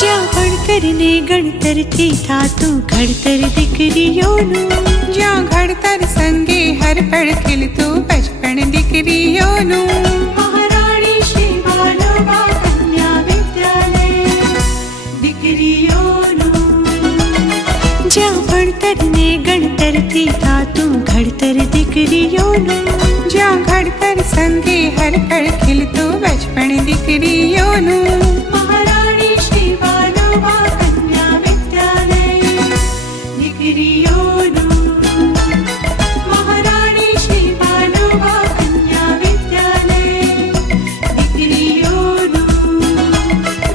જ્યાં ભણતરને ગણતરથી થાતું ઘડતર દીકરીઓનું, જ્યાં ઘડતર સંગે હર પળ ખીલતું બચપણ દીકરીઓનું, મહારાણી શ્રી બાનુબા કન્યા વિદ્યાલય દીકરીઓનું. જ્યાં ભણતરને ગણતરથી થાતું ઘડતર દીકરીઓનું, જ્યાં ઘડતર સંગે હર પળ ખીલતું બચપણ દીકરીઓનું, મહારાણી શ્રી બાનુબા કન્યા વિદ્યાલય દીકરીઓનું. મહારાણી શ્રી બાનુબા કન્યા વિદ્યાલય દીકરીઓનું,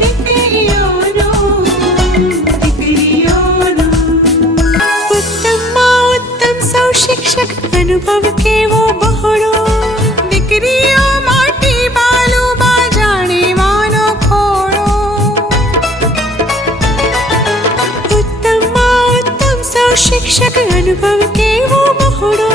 દીકરીઓનું, દીકરીઓનું. ઉત્તમમાં ઉત્તમ સૌ શિક્ષક અનુભવ કેવો બહોળો, દીકરીઓ મોટી બાલુબા જાણેવાનો ખોળો. ઉત્તમમાં ઉત્તમ સૌ શિક્ષક અનુભવ કેવો બહોળો,